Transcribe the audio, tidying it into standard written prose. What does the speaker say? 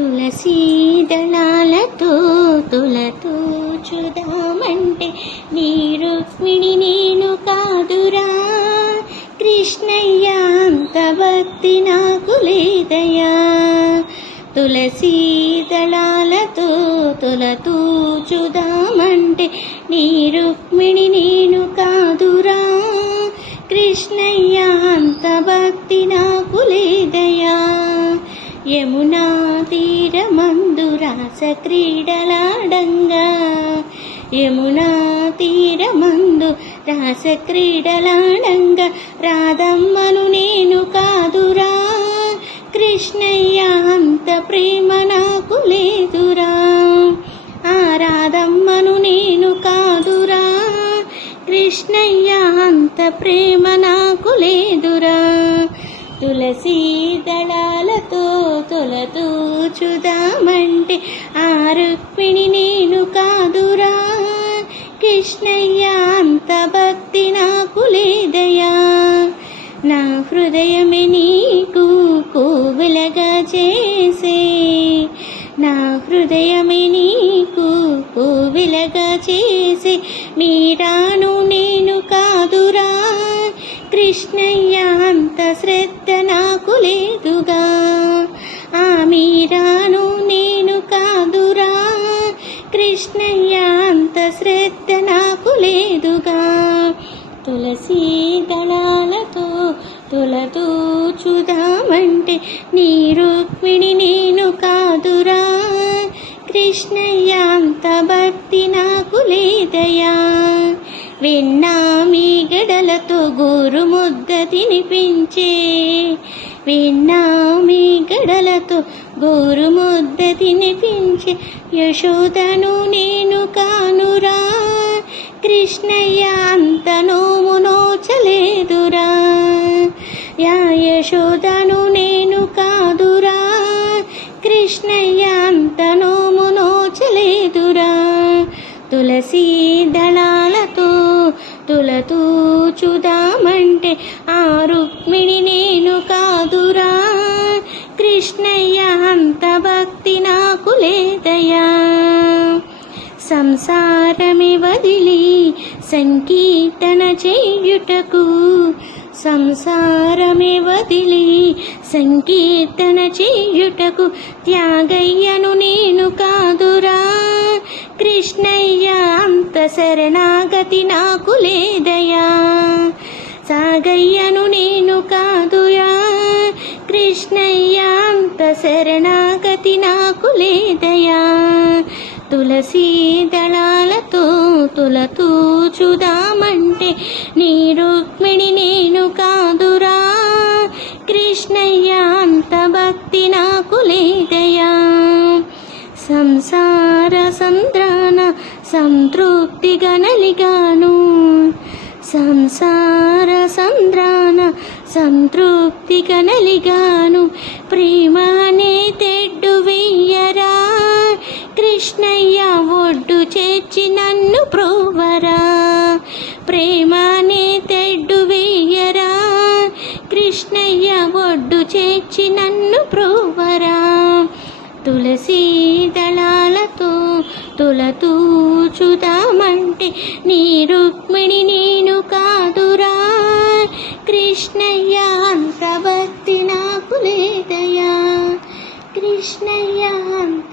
తులసీ దళాలతో తులతో చూదామంటే నీ రుక్మిణి నేను కాదురా కృష్ణయ్య, అంత భక్తి నాకు లేదయ్యా. తులసీ దళాలతో తులతో చూదామంటే నీ రుక్మిణి నేను కాదురా కృష్ణయ్య, అంత భక్తి నాకు లేదయ్యా. యమునా తీరమందు రాస క్రీడలాడంగా, యమునా తీరమందు రాస క్రీడలాడంగా రాధమ్మను నేను కాదురా కృష్ణయ్య, అంత ప్రేమ నాకు లేదురా. ఆ రాధమ్మను నేను కాదురా కృష్ణయ్య, అంత ప్రేమ నాకు లేదురా. తులసీ దళాలతో తులతో చూదామంటే ఆ రుక్మిణి నేను కాదురా కృష్ణయ్య, అంత భక్తి నాకు లేదయ్యా. నా హృదయమే నీకు కోవెలగా చేసే, నా హృదయమే నీకు కోవెలగా చేసే మీరాను నేను కాదురా కృష్ణయ్య, అంత శ్రద్ధ నాకు లేదుగా. ఆ మీరాను నేను కాదురా కృష్ణయ్య, అంత శ్రద్ధ నాకు లేదుగా. తులసీ దళాలతో తులతో చూదామంటే నీ రుక్మిణి నేను కాదురా కృష్ణయ్య, అంత భక్తి నాకు లేదయ్యా. వెన్నా మీ గడలతో గోరు ముద్ద తినిపించే, వెన్నా మీ గడలతో గోరు ముద్ద తినిపించే యశోదను నేను కానురా కృష్ణయ్య, అంత నోము నోచలేదురా. యా యశోదను నేను కాదురా కృష్ణయ్య, అంత నోము నోచలేదురా. తులసీ దళాలతో తులతో చూదామంటే ఆ రుక్మిణి నేను కాదురా కృష్ణయ్య, అంత భక్తి నాకు లేదయ్యా. సంసారమే వదిలి సంకీర్తన చేయుటకు, సంసారమే వదిలి సంకీర్తన చేయుటకు త్యాగయ్యను నేను కాదురా కృష్ణయ్య, అంత శరణాగతి నాకు లేదయ్యా. సాగయ్యను నేను కాదురా కృష్ణయ్య, అంత శరణాగతి నాకు లేదయ్యా. తులసీ దళాలతో తులతో చూదామంటే నీ రుక్మిణి నేను కాదురా కృష్ణయ్య, అంత భక్తి నాకు లేదయ్యా. సంసార సంద్రాన సంతృప్తిగా నలిగాను, సంసార సంద్రాన సంతృప్తిగా నలిగాను ప్రేమనే తెడ్డు వెయ్యరా కృష్ణయ్య, ఒడ్డు చేర్చి నన్ను ప్రోవరా. ప్రేమనే తెడ్డు వెయ్యరా కృష్ణయ్య, ఒడ్డు చేర్చి నన్ను ప్రోవరా. తులసీ దళాలతో తులతో చూదామంటే నీ రుక్మిణి నేను కాదురా కృష్ణయ్య, అంత భక్తి నాకు లేదయ్యా. కృష్ణయ్య, అంత